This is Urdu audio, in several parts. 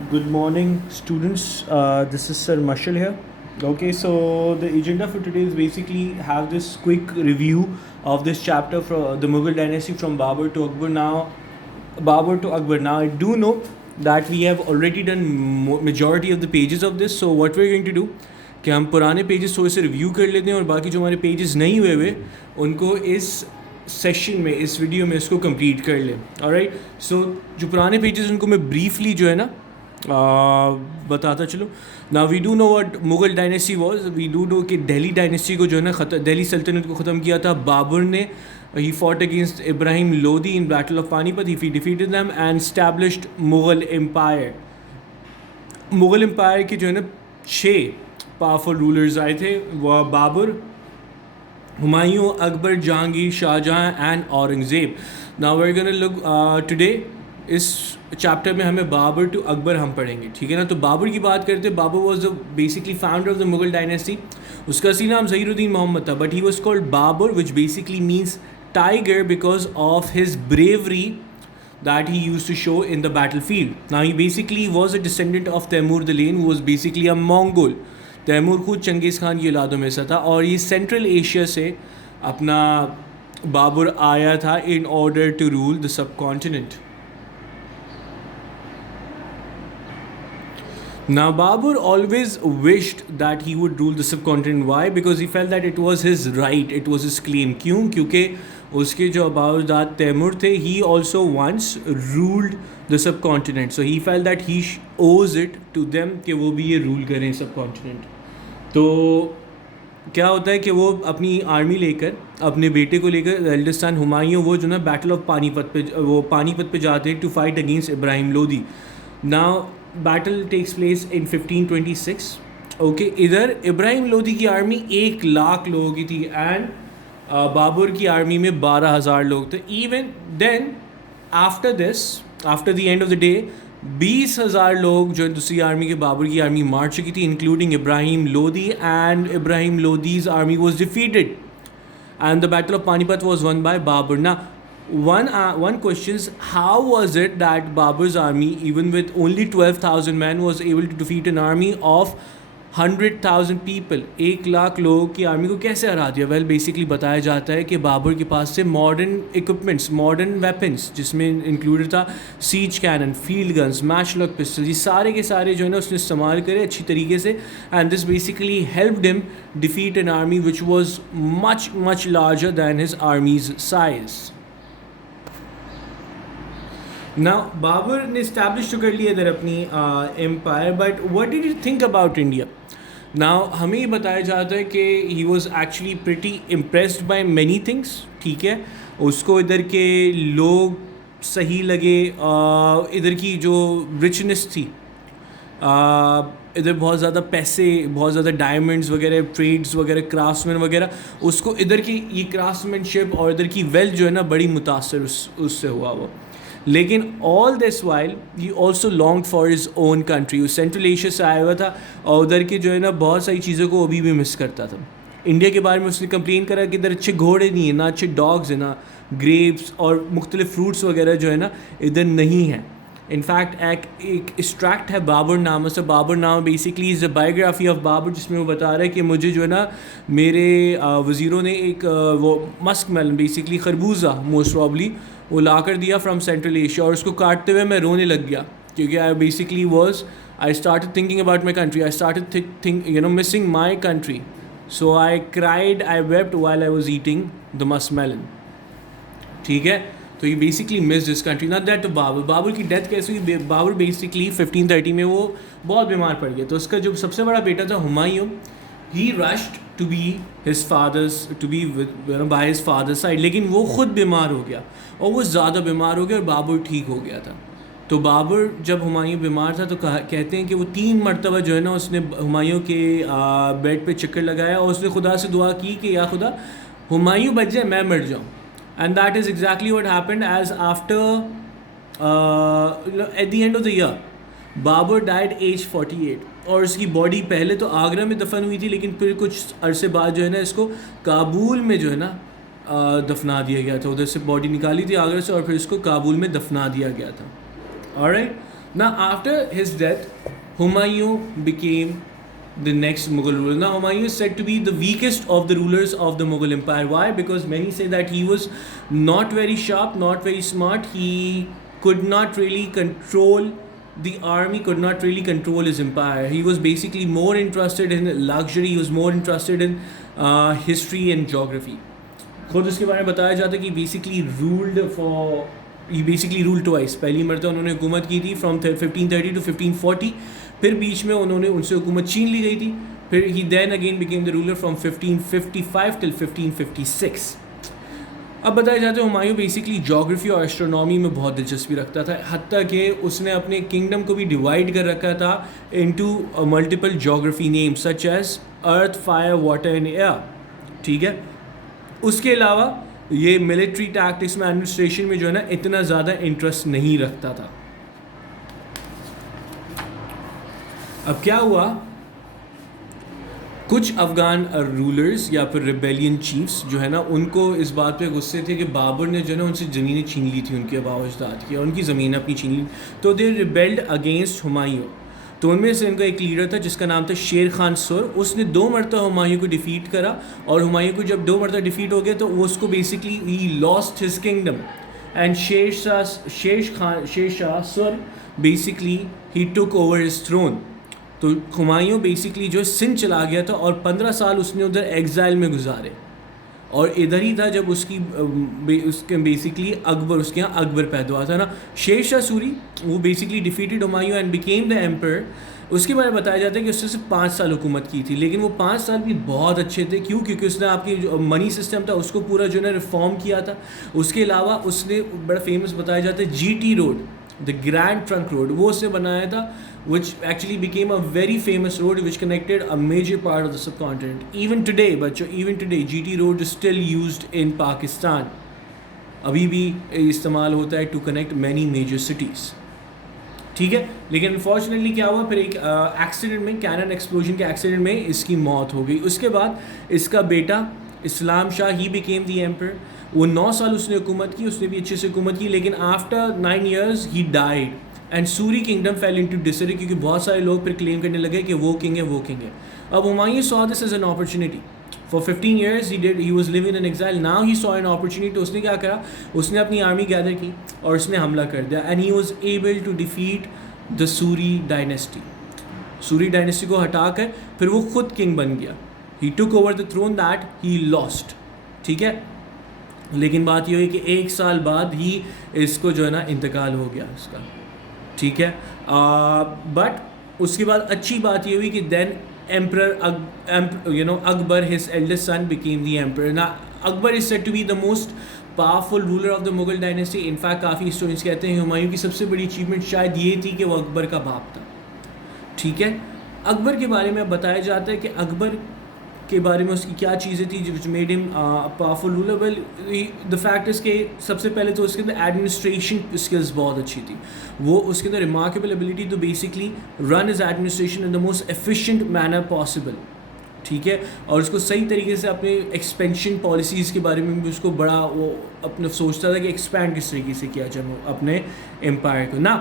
Good morning, students. This is Sir Mashal here. Okay, so the agenda for today is basically have this quick review of this chapter from the Mughal dynasty from Babur to Akbar. Now, I do know that we have already done majority of the pages of this. So what we're going to do کہ ہم پرانے پیجز تھوڑے سے ریویو کر لیتے ہیں اور باقی جو ہمارے پیجز نہیں ہوئے ان کو اس سیشن میں اس ویڈیو میں اس کو کمپلیٹ کر لیں. آلرائٹ, سو جو پرانے پیجز ان کو میں بریفلی جو ہے نا بتاتا چلوں. نا we do know what Mughal dynasty was. We do know کہ دہلی ڈائنیسٹی کو جو ہے نا دہلی سلطنت کو ختم کیا تھا بابر نے. He fought against Ibrahim Lodhi in battle of Panipat. He defeated them and established Mughal empire. Mughal empire کے جو ہے نا 6 پاورفل رولرز آئے تھے, وہ Babur, Humayun, Akbar, Jahangir, Shahjahan and Aurangzeb. Now we are gonna look today اس چیپٹر میں ہمیں بابر ٹو اکبر ہم پڑھیں گے, ٹھیک ہے نا. تو بابر کی بات کرتے, Babur was the basically founder of the Mughal dynasty. اس کا اصلی نام ظہیر الدین محمد تھا, but he was called Babur which basically means tiger because of his bravery that he used to show in the battlefield. Now he basically was a descendant of Taimur the Lane, who was basically a Mongol. Timur خود چنگیز خان کی اولادوں میں سے تھا, اور یہ سینٹرل ایشیا سے اپنا بابر آیا تھا in order to rule the سب کانٹیننٹ. Now Babur always wished that he would rule the subcontinent. Why? Because he felt that it was his right, it was his claim. کیوں؟ کیونکہ اس کے جو اباؤجداد تیمور تھے, he also once ruled the subcontinent. So he felt that he owes it to them کہ وہ بھی یہ رول کریں سب کانٹیننٹ. تو کیا ہوتا ہے کہ وہ اپنی آرمی لے کر, اپنے بیٹے کو لے کر, ایلڈسٹ سن ہمایوں, وہ جو نا بیٹل آف پانی پت پہ, وہ پانی پت پہ جاتے ہیں to fight against Ibrahim Lodhi. Now battle takes place in 1526. Okay, ادھر ابراہیم لودھی کی آرمی 1,00,000 لوگوں کی تھی اینڈ بابر کی آرمی میں 12,000 لوگ تھے. Even then after this, after the end of the day 20,000 لوگ جو دوسری آرمی کے بابر کی آرمی مار چکی تھی, including Ibrahim Lodhi, and Ibrahim Lodhi's army was defeated and the battle of Panipat was one by Babar. نا one question is, how was it that Babur's army, even with only 12,000 men, was able to defeat an army of 100,000 people? 1,00,000 لوگوں کی آرمی کو کیسے ہرا دیا؟ ویل بیسکلی بتایا جاتا ہے کہ بابر کے پاس سے ماڈرن اکوپمنٹس, ماڈرن ویپنس, جس میں انکلوڈڈ تھا siege cannon, field guns, matchlock pistol, یہ سارے کے سارے جو ہے نا اس نے استعمال کرے اچھی طریقے سے. And this basically helped him defeat an army which was much much larger than his armies size. نا بابر نے اسٹیبلش تو کر لیا ادھر اپنی empire, but what did you think about India? نا ہمیں یہ بتایا جاتا ہے کہ he was actually pretty impressed by many things. ٹھیک ہے, اس کو ادھر کے لوگ صحیح لگے, ادھر کی جو رچنس تھی, ادھر بہت زیادہ پیسے, بہت زیادہ ڈائمنڈز وغیرہ, ٹریڈز وغیرہ, کرافٹس مین وغیرہ, اس کو ادھر کی یہ کرافٹس مین شپ اور ادھر کی ویلتھ جو ہے نا بڑی متاثر اس سے ہوا وہ. لیکن all this while he also longed for his own country. وہ سینٹرل ایشیا سے آیا ہوا تھا اور ادھر کے جو ہے نا بہت ساری چیزوں کو ابھی بھی مس کرتا تھا. انڈیا کے بارے میں اس نے کمپلین کرا کہ ادھر اچھے گھوڑے نہیں ہیں, نہ اچھے ڈاگز ہیں, نہ گریپس اور مختلف فروٹس وغیرہ جو ہے نا ادھر نہیں ہیں. ان فیکٹ ایک اسٹریکٹ ہے بابر نامہ سے. بابر نامہ basically is a biography of Babar, جس میں وہ بتا رہا ہے کہ مجھے جو ہے نا میرے وزیروں نے ایک وہ مسک میلن, بیسکلی خربوزہ موسٹ پرابلی, وہ لا کر دیا فرام سینٹرل ایشیا, اور اس کو کاٹتے ہوئے میں رونے لگ گیا کیونکہ I basically I started thinking about my country, I started missing my country, so I cried, I wept while I was eating the muskmelon. ٹھیک ہے, تو یہ basically miss this country. Not that Babur. Babur کی ڈیتھ کیسے ہوئی؟ بابر بیسکلی 1530 میں وہ بہت بیمار پڑ گیا, تو اس کا جو سب سے بڑا بیٹا تھا Humayun, he rushed to be his father's, to be by his father side, لیکن وہ خود بیمار ہو گیا اور وہ زیادہ بیمار ہو گیا اور بابر ٹھیک ہو گیا تھا. تو بابر جب ہمایوں بیمار تھا تو کہتے ہیں کہ وہ 3 مرتبہ جو ہے نا اس نے ہمایوں کے بیڈ پہ چکر لگایا اور اس نے خدا سے دعا کی کہ یا خدا ہمایوں بچ جائے, میں مر جاؤں. And that is exactly what happened, as after at the end of the year Babar died age 48, اور اس کی باڈی پہلے تو آگرہ میں دفن ہوئی تھی, لیکن پھر کچھ عرصے بعد جو ہے نا اس کو کابل میں جو ہے نا دفنا دیا گیا تھا. ادھر سے باڈی نکالی تھی آگرہ سے اور پھر اس کو کابل میں دفنا دیا گیا تھا. alright, Now, after his death, Humayun became the next Mughal ruler. Now, Humayun is said to be the weakest of the rulers of the Mughal Empire. Why? Because many say that he was not very sharp, not very smart. He could not really control the army, could not really control his empire. He was basically more interested in luxury, he was more interested in history and geography. خود اس کے بارے میں بتایا جاتا ہے کہ بیسکلی رول ٹوائس. پہلی مرتبہ انہوں نے حکومت کی تھی فرام 1530 to 1540. پھر بیچ میں انہوں نے ان سے حکومت چھین لی گئی تھی. پھر he then again became the ruler from 1555 till 1556. اب بتایا جاتا ہے ہمایوں بیسکلی جاگرفی اور ایسٹرونومی میں بہت دلچسپی رکھتا تھا, حتیٰ کہ اس نے اپنے کنگڈم کو بھی ڈیوائڈ کر رکھا تھا into multiple geography name such as earth, fire, water and air. ٹھیک ہے. اس کے علاوہ یہ ملٹری ٹیکٹکس میں, ایڈمنسٹریشن میں جو ہے نا اتنا زیادہ انٹرسٹ نہیں رکھتا تھا. اب کیا ہوا, کچھ افغان رولرز یا پھر ریبیلین چیفس جو ہے نا ان کو اس بات پہ غصے تھے کہ بابر نے جو ہے نا ان سے زمینیں چھین لی تھی, ان کے آباء و اجداد کی, اور ان کی زمینیں اپنی چھین لی, تو دے ریبیلڈ اگینسٹ ہمایوں. تو ان میں سے ان کا ایک لیڈر تھا جس کا نام تھا شیر خان سر. اس نے 2 مرتبہ ہمایوں کو ڈیفیٹ کرا, اور ہمایوں کو جب 2 مرتبہ ڈیفیٹ ہو گیا تو وہ اس کو basically he lost his kingdom, and Sher Shah Sur basically he took over his throne. تو ہمایوں بیسکلی جو سندھ چلا گیا تھا, اور 15 سال اس نے ادھر ایگزائل میں گزارے, اور ادھر ہی تھا جب اس کے بیسکلی اکبر, اس کے یہاں اکبر پیدا ہوا تھا نا. شیر شاہ سوری وہ basically defeated Humayun and became the emperor. اس کے بارے میں بتایا جاتا ہے کہ اس نے صرف 5 سال حکومت کی تھی, لیکن وہ 5 سال بھی بہت اچھے تھے. کیوں؟ کیونکہ اس نے آپ کی جو منی سسٹم تھا اس کو پورا جو ہے نا ریفارم کیا تھا. اس کے علاوہ اس نے بڑا فیمس بتایا جاتا ہے GT road, the grand trunk road, وہ اس نے بنایا تھا, which actually became a very famous road which connected a major part of the subcontinent. Even today GT road is still used in Pakistan. ابھی بھی استعمال ہوتا ہے to connect many major cities. ٹھیک ہے. لیکن انفارچونیٹلی کیا ہوا, پھر ایک ایکسیڈنٹ میں, کینن ایکسپلوژن کے ایکسیڈنٹ میں اس کی موت ہو گئی. اس کے بعد اس کا بیٹا اسلام شاہ ہی بیکیم دی ایمپرر. وہ 9 سال اس نے حکومت کی, اس نے بھی اچھے سے حکومت کی, لیکن after 9 years he died and Suri kingdom fell into disarray, کیونکہ بہت سارے لوگ پھر کلیم کرنے لگے کہ وہ کنگ ہے. اب Humayun saw this as an opportunity. For 15 years he was living in exile. Now he saw an opportunity. تو اس نے کیا کرا, اس نے اپنی آرمی گیدر کی اور اس نے حملہ کر دیا, and he was able to defeat the Suri dynasty. Sorry dynasty کو ہٹا کر پھر وہ خود کنگ بن گیا. He took over the throne that he lost. ٹھیک ہے. لیکن بات یہ ہوئی کہ 1 سال بعد ہی اس کو جو ہے نا انتقال ہو گیا اس کا. ٹھیک ہے. بٹ اس کے بعد اچھی بات یہ ہوئی کہ دین emperor Akbar his eldest son became the emperor. Now Akbar is said to be the most powerful ruler of the Mughal dynasty. In fact coffee historians کہتے ہیں ہمایوں کی سب سے بڑی اچیومنٹ شاید یہ تھی کہ وہ اکبر کا باپ تھا. ٹھیک ہے. اکبر کے بارے میں بتایا جاتا ہے کہ اکبر کے بارے میں اس کی کیا چیزیں تھیں which made him powerful ruler. Well the fact is کہ سب سے پہلے تو اس کے اندر ایڈمنسٹریشن اسکلز بہت اچھی تھی. وہ اس کے اندر remarkable ability to basically run his administration in the most efficient manner possible. ٹھیک ہے. اور اس کو صحیح طریقے سے اپنے ایکسپینشن پالیسیز کے بارے میں بھی اس کو بڑا وہ اپنا سوچتا تھا کہ ایکسپینڈ کس طریقے سے کیا جائے اپنے امپائر کو. نا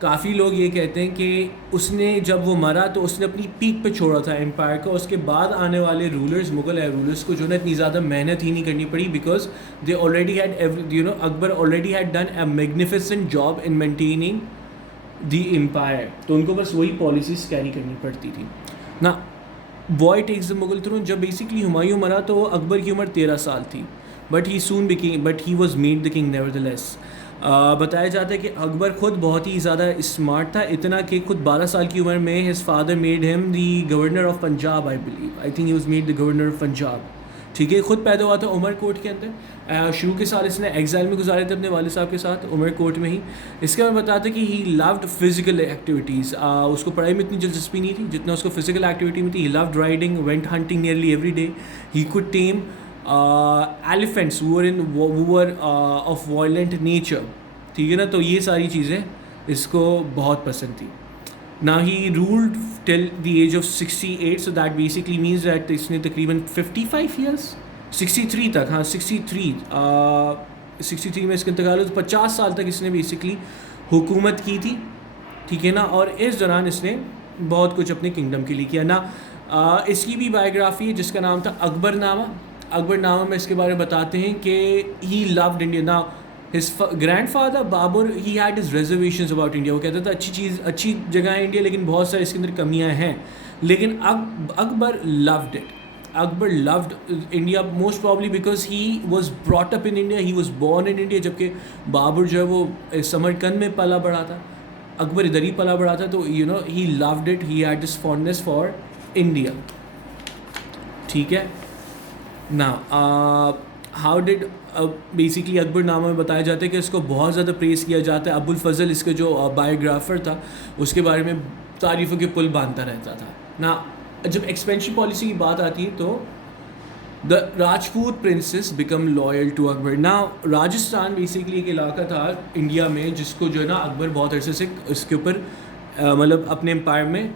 کافی لوگ یہ کہتے ہیں کہ اس نے جب وہ مرا تو اس نے اپنی پیک پہ چھوڑا تھا امپائر کو. اس کے بعد آنے والے رولرز, مغل رولرز کو جو ہے اتنی زیادہ محنت ہی نہیں کرنی پڑی, because they already had Akbar already had done a magnificent job in maintaining the empire. تو ان کو بس وہی پالیسیز کیری کرنی پڑتی تھی. نا boy takes the Mughal throne. جب بیسکلی ہمایوں مرا تو اکبر کی عمر 13 سال تھی, but he was made the king nevertheless. بتایا جاتا ہے کہ اکبر خود بہت ہی زیادہ اسمارٹ تھا, اتنا کہ خود 12 سال کی عمر میں his father made him the governor of Punjab. I think he was made the governor of Punjab. ٹھیک ہے. خود پیدا ہوا تھا عمر کوٹ کے اندر. شروع کے سال اس نے ایگزائل میں گزارے تھے اپنے والد صاحب کے ساتھ عمر کوٹ میں ہی. اس کے بعد بتاتا ہے کہ ہی لوڈ فزیکل ایکٹیویٹیز. اس کو پڑھائی میں اتنی دلچسپی نہیں تھی جتنا اس کو فزیکل ایکٹیویٹی میں تھی. He loved riding, went hunting nearly every day. He could tame elephants who were of violent nature. ٹھیک ہے نا. تو یہ ساری چیزیں اس کو بہت پسند تھی. Now he ruled till the age of 68, so that basically means that اس نے تقریباً 55 years 63 تک, ہاں 63 میں اس کا انتقال ہو. تو 50 سال تک اس نے بیسکلی حکومت کی تھی. ٹھیک ہے نا. اور اس دوران اس نے بہت کچھ اپنے کنگڈم کے لیے کیا نا. اس کی بھی بایوگرافی ہے جس کا نام تھا اکبر نامہ. اکبر نامہ میں اس کے بارے میں بتاتے ہیں کہ ہی لوڈ انڈیا. نا his grand father Babar he had his reservations about India. وہ کہتا تھا اچھی جگہ ہے انڈیا لیکن بہت سارے اس کے اندر کمیاں ہیں. لیکن Akbar loved it. Akbar loved India most probably because he was brought up in India, he was born in India. جبکہ بابر جو ہے وہ سمرقند میں پلا بڑھا تھا, اکبر ادھر ہی پلا بڑھا تھا. تو he loved it, he had this fondness for India. ٹھیک ہے نا. ہاؤ ڈڈ بیسکلی اکبر نامہ میں بتایا جاتا ہے کہ اس کو بہت زیادہ پریز کیا جاتا ہے. ابو الفضل اس کے جو بایوگرافر تھا اس کے بارے میں تعریفوں کے پل باندھتا رہتا تھا نا. جب ایکسپینشن پالیسی کی بات آتی ہے تو the Rajput princes became loyal to Akbar. نا راجستھان بیسکلی ایک علاقہ تھا انڈیا میں جس کو جو ہے نا اکبر بہت عرصے سے اس کے اوپر مطلب اپنے امپائر میں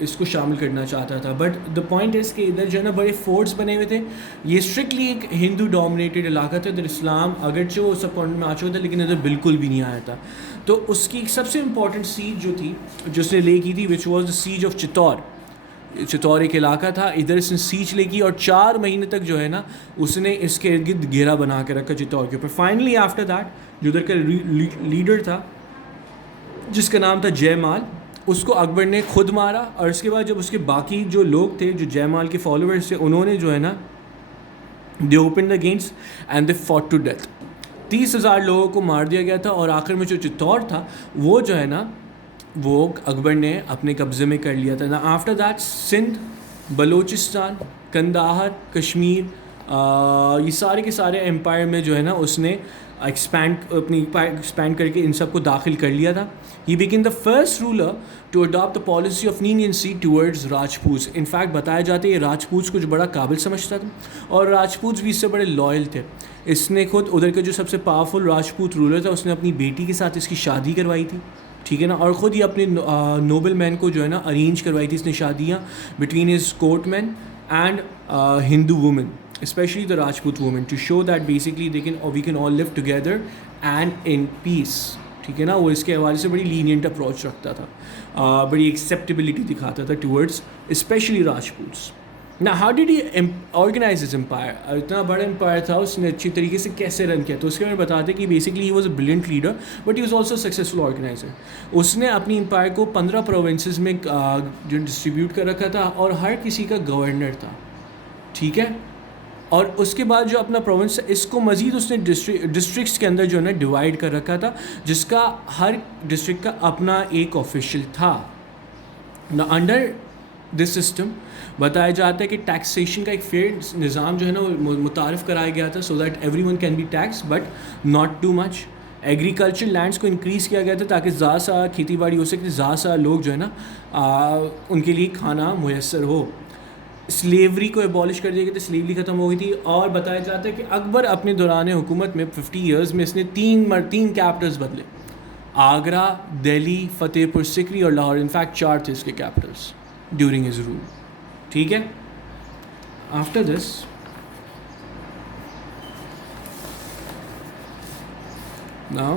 اس کو شامل کرنا چاہتا تھا. بٹ دا پوائنٹ از کہ ادھر جو ہے نا بڑے فورٹس بنے ہوئے تھے. یہ اسٹرکٹلی ایک ہندو ڈومینیٹڈ علاقہ تھا. ادھر اسلام اگرچہ وہ سب کانٹیننٹ میں آ چکا تھا لیکن ادھر بالکل بھی نہیں آیا تھا. تو اس کی سب سے امپورٹنٹ سیج جو تھی جو اس نے لے کی تھی which was the sage of چتور. چتور ایک علاقہ تھا, ادھر اس نے سیچ لے کی اور 4 مہینے تک جو ہے نا اس نے اس کے ارد گرد گھیرا بنا کے رکھا چتور کے اوپر. فائنلی آفٹر دیٹ جو ادھر کا لیڈر تھا جس کا نام تھا جے مال, اس کو اکبر نے خود مارا. اور اس کے بعد جب اس کے باقی جو لوگ تھے جو جے مال کے فالوورس تھے انہوں نے جو ہے نا they open the gates and they fought to death. 30,000 لوگوں کو مار دیا گیا تھا. اور آخر میں جو چتور تھا وہ جو ہے نا وہ اکبر نے اپنے قبضے میں کر لیا تھا. نا آفٹر دیٹ سندھ, بلوچستان, قندھار, کشمیر, یہ سارے کے سارے امپائر میں جو ہے نا اس نے ایکسپینڈ کر کے ان سب کو داخل کر لیا تھا. He became the first ruler to adopt the policy of leniency towards Rajputs. In fact بتایا جاتا ہے یہ راجپوتس کو جو بڑا قابل سمجھتا تھا اور راجپوتس بھی اس سے بڑے لائل تھے. اس نے خود ادھر کا جو سب سے پاورفل راجپوت رولر تھا اس نے اپنی بیٹی کے ساتھ اس کی شادی کروائی تھی. ٹھیک ہے نا. اور خود ہی اپنے نوبل مین کو جو ہے نا ارینج کروائی تھی اس نے شادیاں between his court men and Hindu women, especially the Rajput women, to show that basically we can all live together and in peace. ٹھیک ہے نا. وہ اس کے حوالے سے بڑی لینینٹ اپروچ رکھتا تھا, بڑی ایکسیپٹیبلٹی دکھاتا تھا ٹورڈز اسپیشلی راجپوتس. نا how did he organise his empire. اتنا بڑا امپائر تھا اس نے اچھی طریقے سے کیسے رن کیا. تو اس کے بارے میں بتاتے کہ basically he was a brilliant leader but he was also successful organiser. اس نے اپنی امپائر کو 15 پروونسز میں جو ڈسٹریبیوٹ کر رکھا تھا اور ہر کسی کا گورنر تھا. ٹھیک ہے. اور اس کے بعد جو اپنا پروونس اس کو مزید اس نے ڈسٹرکٹس کے اندر جو ہے نا ڈیوائڈ کر رکھا تھا جس کا ہر ڈسٹرکٹ کا اپنا ایک آفیشیل تھا. انڈر دس سسٹم بتایا جاتا ہے کہ ٹیکسیشن کا ایک فیئر نظام جو ہے نا وہ متعارف کرایا گیا تھا so that everyone can be taxed but not too much. Agriculture lands کو انکریز کیا گیا تھا تاکہ زیادہ سا کھیتی باڑی ہو سکے, زیادہ سا لوگ جو ہے نا ان کے لیے کھانا میسر ہو. سلیوری کو ایبالش کر دیا گیا تھا, سلیوری ختم ہو گئی تھی. اور بتایا جاتا ہے کہ اکبر اپنے دوران حکومت میں 50 ایئرز میں اس نے 3 کیپٹلز بدلے, آگرہ, دہلی, فتح پور سکری اور لاہور. انفیکٹ 4 تھے اس کے کیپٹلس ڈیورنگ ہز رول. ٹھیک ہے. After this now